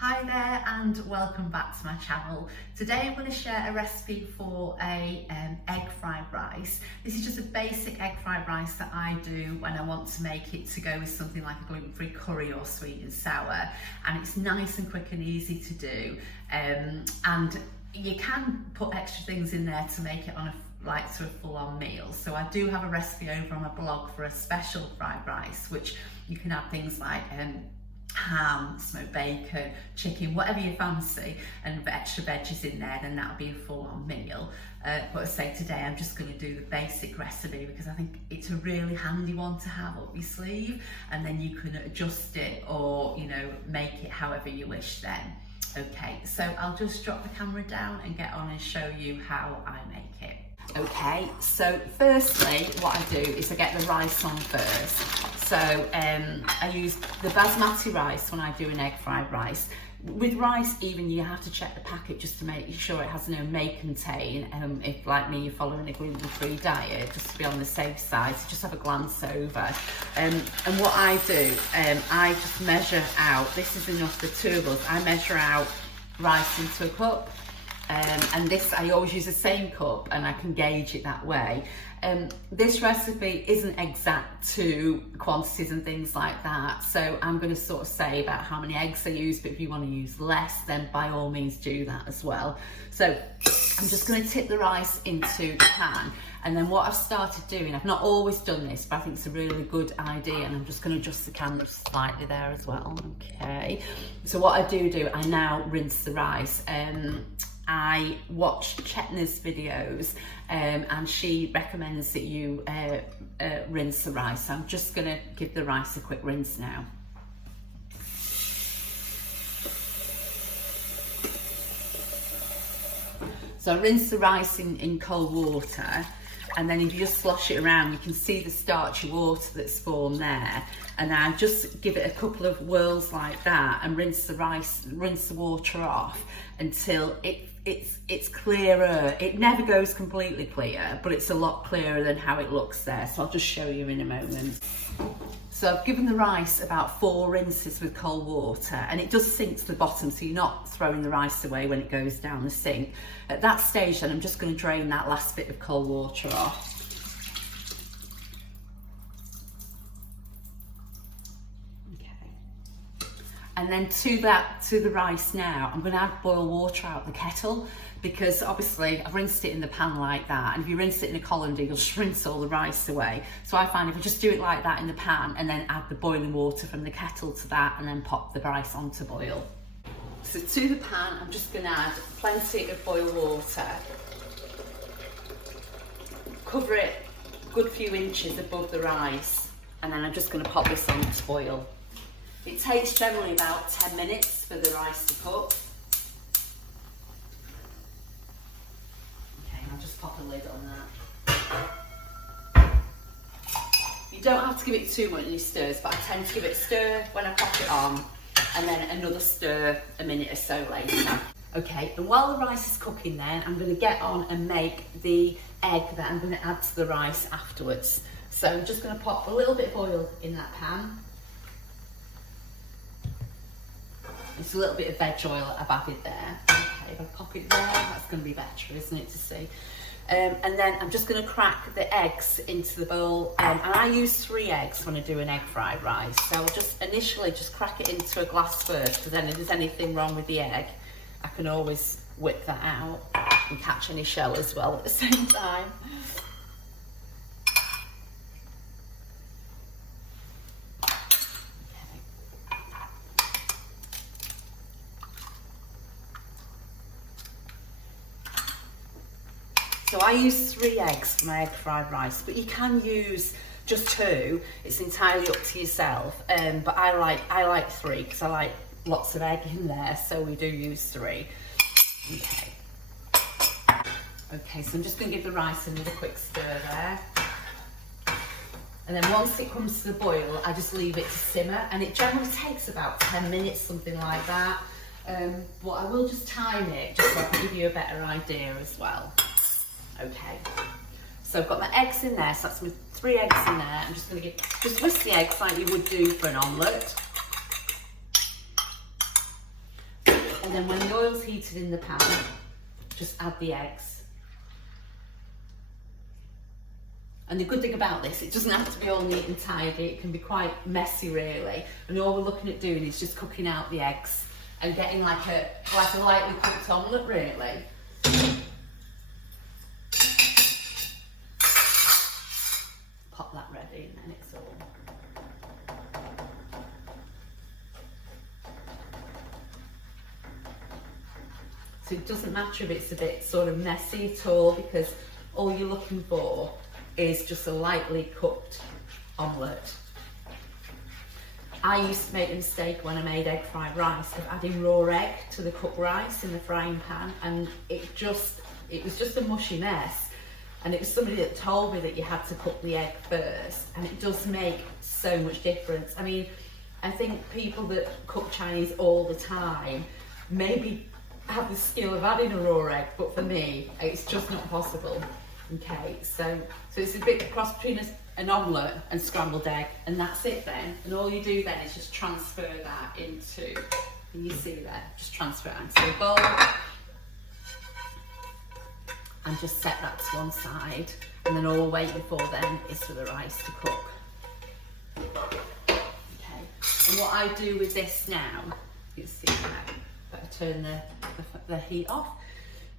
Hi there and welcome back to my channel. Today I'm going to share a recipe for a egg fried rice. This is just a basic egg fried rice that I do when I want to make it to go with something like a gluten-free curry or sweet and sour, and it's nice and quick and easy to do, and you can put extra things in there to make it on a sort of full-on meal. So I do have a recipe over on my blog for a special fried rice, which you can add things like ham, smoked bacon, chicken, whatever you fancy, and extra veggies in there, then that'll be a full-on meal. But as I say, today I'm just going to do the basic recipe because I think it's a really handy one to have up your sleeve, and then you can adjust it or, you know, make it however you wish then. Okay, so I'll just drop the camera down and get on and show you how I make it. Okay, so firstly what I do is I get the rice on first. So I use the basmati rice when I do an egg fried rice. With rice even, you have to check the packet just to make sure it has no may contain, if like me you're following a gluten-free diet, just to be on the safe side, so just have a glance over. And what I do, I just measure out, this is enough for two of us, I measure out rice into a cup. And this, I always use the same cup and I can gauge it that way. This recipe isn't exact to quantities and things like that, so I'm going to sort of say about how many eggs I use, but if you want to use less, then by all means do that as well. So I'm just going to tip the rice into the pan, and then what I've started doing, I've not always done this, but I think it's a really good idea, and I'm just going to adjust the camera slightly there as well. Okay, so what I do, I now rinse the rice. I watched Chetna's videos and she recommends that you rinse the rice. So I'm just going to give the rice a quick rinse now. So I rinse the rice in cold water, and then if you just slosh it around, you can see the starchy water that's formed there. And I just give it a couple of whirls like that and rinse the water off until it's clearer. It never goes completely clear, but it's a lot clearer than how it looks there. So I'll just show you in a moment. So I've given the rice about 4 rinses with cold water, and it does sink to the bottom, so you're not throwing the rice away when it goes down the sink. At that stage then I'm just going to drain that last bit of cold water off. And then to the rice now, I'm going to add boiled water out of the kettle, because obviously I've rinsed it in the pan like that, and if you rinse it in a colander, you'll just rinse all the rice away. So I find if I just do it like that in the pan and then add the boiling water from the kettle to that and then pop the rice on to boil. So to the pan, I'm just going to add plenty of boiled water. Cover it a good few inches above the rice, and then I'm just going to pop this on to boil. It takes generally about 10 minutes for the rice to cook. Okay, I'll just pop a lid on that. You don't have to give it too many stirs, but I tend to give it a stir when I pop it on, and then another stir a minute or so later. Okay, and while the rice is cooking then, I'm going to get on and make the egg that I'm going to add to the rice afterwards. So I'm just going to pop a little bit of oil in that pan. It's a little bit of veg oil I've added there. Okay, if I pop it there, that's going to be better, isn't it, to see? And then I'm just going to crack the eggs into the bowl. And I use 3 eggs when I do an egg fried rice. So I'll just initially just crack it into a glass first, because then if there's anything wrong with the egg, I can always whip that out and catch any shell as well at the same time. So I use 3 eggs for my egg fried rice, but you can use just 2. It's entirely up to yourself. But I like 3 because I like lots of egg in there, so we do use 3. Okay. Okay, so I'm just going to give the rice another quick stir there. And then once it comes to the boil, I just leave it to simmer, and it generally takes about 10 minutes, something like that. But I will just time it just so I can give you a better idea as well. Okay, so I've got my eggs in there, so that's my 3 eggs in there. I'm just going to just whisk the eggs like you would do for an omelette. then when the oil's heated in the pan, just add the eggs. And the good thing about this, it doesn't have to be all neat and tidy, it can be quite messy really. And all we're looking at doing is just cooking out the eggs and getting like a lightly cooked omelette really. Pop that ready and then it's all. So it doesn't matter if it's a bit sort of messy at all, because all you're looking for is just a lightly cooked omelette. I used to make the mistake when I made egg fried rice of adding raw egg to the cooked rice in the frying pan, and it was just a mushy mess. And it was somebody that told me that you had to cook the egg first, and it does make so much difference. I mean, I think people that cook Chinese all the time maybe have the skill of adding a raw egg, but for me, it's just not possible. Okay, so it's a bit cross between an omelette and scrambled egg, and that's it then. And all you do then is just transfer that into, can you see there? Just transfer it into a bowl and just set that to one side. And then all we're waiting for then is for the rice to cook. Okay, and what I do with this now, you can see now, better turn the heat off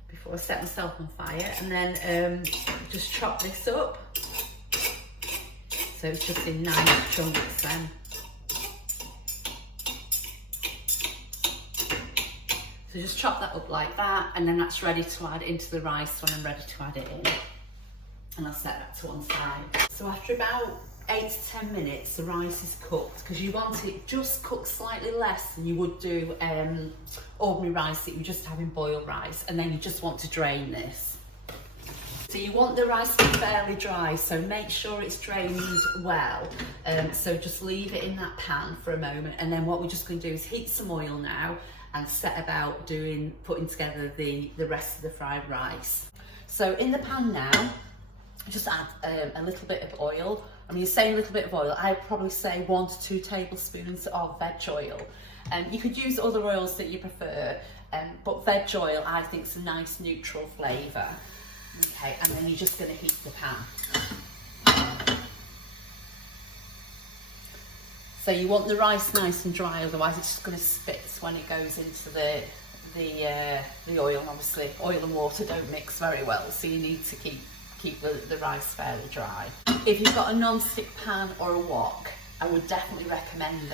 before I set myself on fire, and then just chop this up so it's just in nice chunks then. So just chop that up like that, and then that's ready to add into the rice when I'm ready to add it in. And I'll set that to one side. So after about 8 to 10 minutes, the rice is cooked, because you want it just cooked slightly less than you would do ordinary rice that you just have in boiled rice, and then you just want to drain this. So you want the rice to be fairly dry, so make sure it's drained well. So just leave it in that pan for a moment, and then what we're just going to do is heat some oil now and set about putting together the rest of the fried rice. So in the pan now, just add a little bit of oil. I mean, you're saying a little bit of oil, I'd probably say 1 to 2 tablespoons of veg oil. You could use other oils that you prefer, but veg oil I think is a nice neutral flavour. Okay, and then you're just going to heat the pan. So you want the rice nice and dry, otherwise it's just going to spit when it goes into the oil. Obviously, oil and water don't mix very well, so you need to keep the rice fairly dry. If you've got a non-stick pan or a wok, I would definitely recommend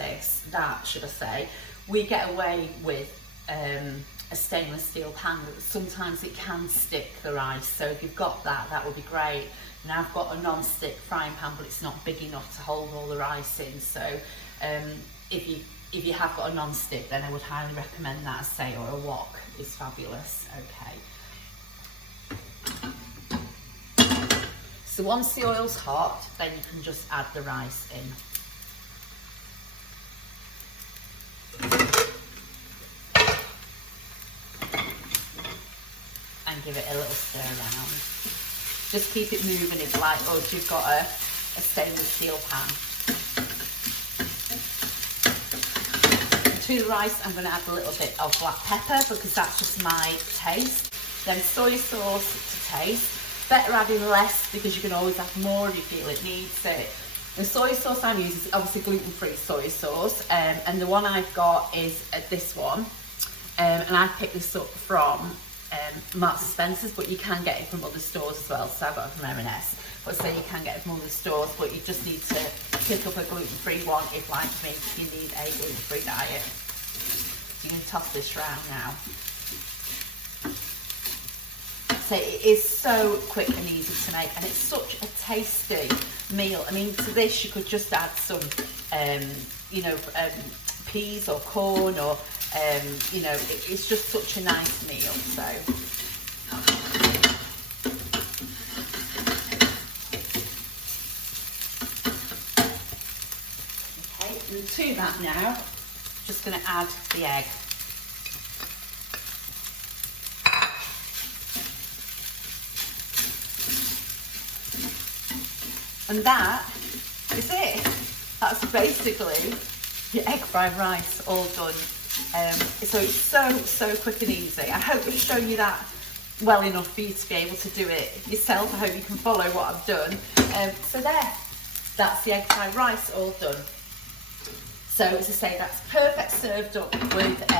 that should I say. We get away with a stainless steel pan, but sometimes it can stick the rice, so if you've got that, that would be great. Now I've got a non-stick frying pan, but it's not big enough to hold all the rice in, so if you have got a non-stick, then I would highly recommend that, say, or a wok is fabulous. Okay. So once the oil's hot, then you can just add the rice in. And give it a little stir around. Just keep it moving if like, or if you've got a stainless steel pan. To the rice, I'm going to add a little bit of black pepper because that's just my taste. Then soy sauce to taste. Better adding less because you can always add more if you feel it needs it. The soy sauce I'm using is obviously gluten-free soy sauce, and the one I've got is this one, and I've picked this up from Marks and Spencer's, but you can get it from other stores as well. So I've got it from M&S, but so you can get it from other stores, but you just need to pick up a gluten-free one if, like me, you need a gluten-free diet. So you can toss this round now. So it is so quick and easy to make, and it's such a tasty meal. I mean, to this you could just add some, peas or corn, or it's just such a nice meal. So okay, and to that now, just going to add the egg. And that is it. That's basically your egg fried rice all done. So it's so quick and easy. I hope I've shown you that well enough for you to be able to do it yourself. I hope you can follow what I've done. So there, that's the egg fried rice all done. So as I say, that's perfect served up with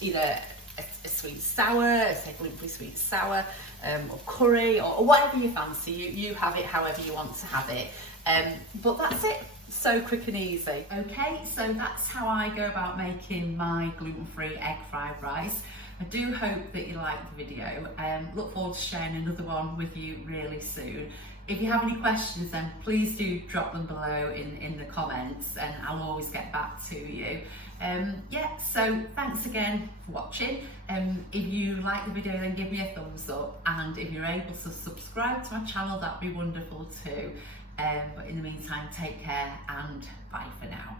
either a sweet sour, a gluten-free sweet sour, or curry, or whatever you fancy. You have it however you want to have it. But that's it. So quick and easy. Okay, so that's how I go about making my gluten-free egg fried rice. I do hope that you liked the video. Look forward to sharing another one with you really soon. If you have any questions, then please do drop them below in the comments, and I'll always get back to you. Yeah, so thanks again for watching. If you like the video, then give me a thumbs up, and if you're able to subscribe to my channel, that'd be wonderful too. But in the meantime, take care and bye for now.